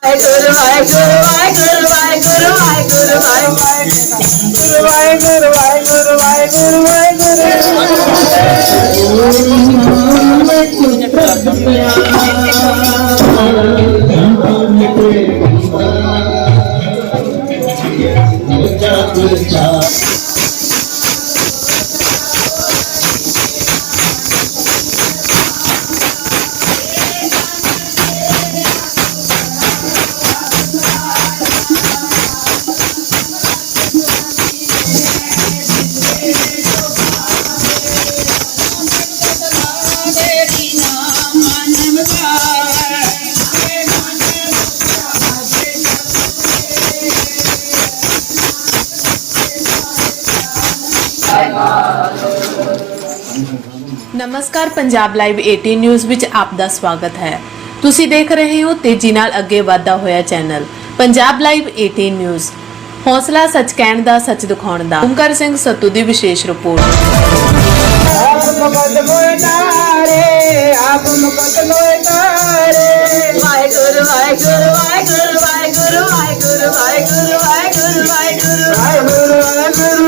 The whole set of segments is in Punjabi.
Guru I Guru I Guru I Guru I Guru I Guru I Guru I Guru I Guru I Guru I Guru ਨਮਸਕਾਰ ਪੰਜਾਬ ਲਾਈਵ 18 ਨਿਊਜ਼ ਵਿੱਚ ਆਪ ਦਾ ਸਵਾਗਤ ਹੈ। ਤੁਸੀਂ ਦੇਖ ਰਹੇ ਹੋ ਤੇਜ਼ੀ ਨਾਲ ਅੱਗੇ ਵਧਦਾ ਹੋਇਆ ਚੈਨਲ ਪੰਜਾਬ ਲਾਈਵ 18 ਨਿਊਜ਼ ਹੌਸਲਾ ਸੱਚ ਕਹਿਣ ਦਾ ਸੱਚ ਦਿਖਾਉਣ ਦਾ ਓਮਕਾਰ ਸਿੰਘ ਸੱਤੂ ਦੀ ਵਿਸ਼ੇਸ਼ ਰਿਪੋਰਟ। ਆਪ ਮੁਕਦਮੇ ਤਾਰੇ ਆਪ ਮੁਕਦਮੇ ਤਾਰੇ ਵਾਹਿਗੁਰੂ ਵਾਹਿਗੁਰੂ ਵਾਹਿਗੁਰੂ ਵਾਹਿਗੁਰੂ ਵਾਹਿਗੁਰੂ ਵਾਹਿਗੁਰੂ ਵਾਹਿਗੁਰੂ ਵਾਹਿਗੁਰੂ ਵਾਹਿਗੁਰੂ ਵਾਹਿਗੁਰੂ ਵਾਹਿਗੁਰੂ। ਵਾਹਿਗੁਰੂ ਵਾਹਿਗੁਰੂ।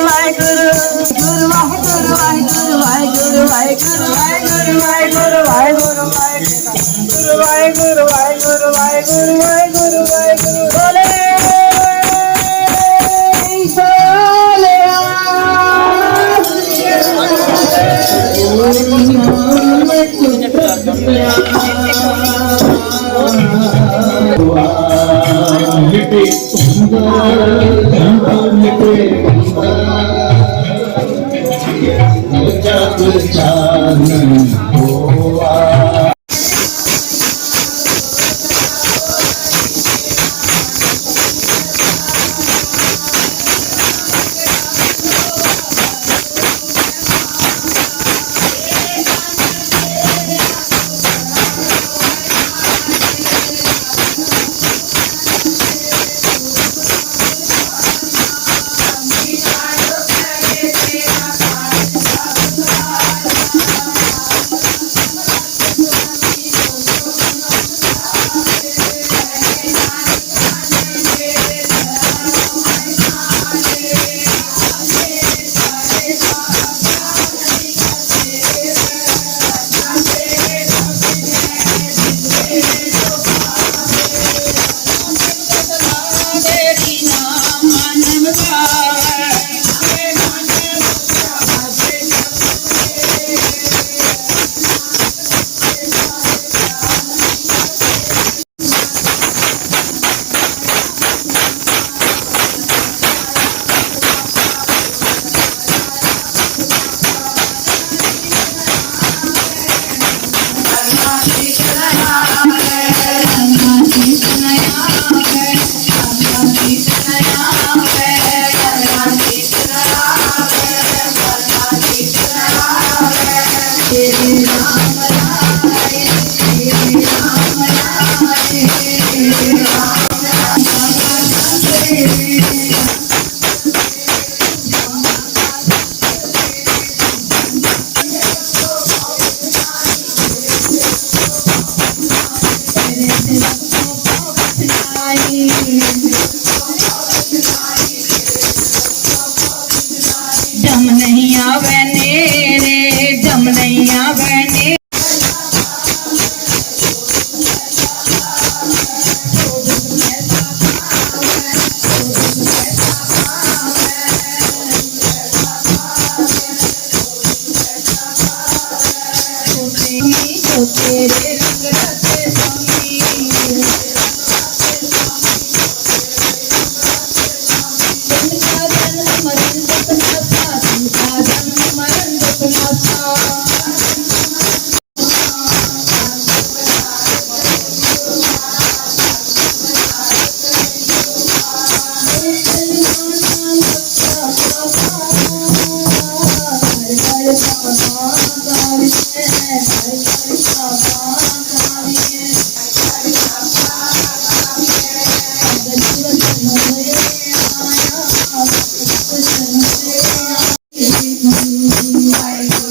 Amém. जम नहीं आवे तो तो तेरे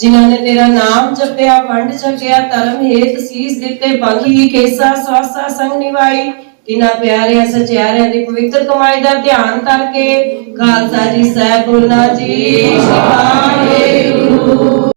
ਜਿਨ੍ਹਾਂ ਨੇ ਤੇਰਾ ਨਾਮ ਜਪਿਆ, ਵੰਡ ਛਕਿਆ ਧਰਮ ਹੇਤ ਸੀਸ ਦਿੱਤੇ, ਬਾਗੀ ਕੇਸਾ, ਸਵਾਸਾ ਸੰਗ ਨਿਵਾਈ। ਇਨਾ ਪਿਆਰਿਆ, ਸਚਿਆਰਿਆ ਦੀ ਪਵਿੱਤਰ ਕਮਾਈ ਦਾ ਧਿਆਨ ਕਰਕੇ ਖਾਲਸਾ ਜੀ ਸਾਹਿਬ ਜੀ ਸ਼ਿਵਾਏ ਗੁਰੂ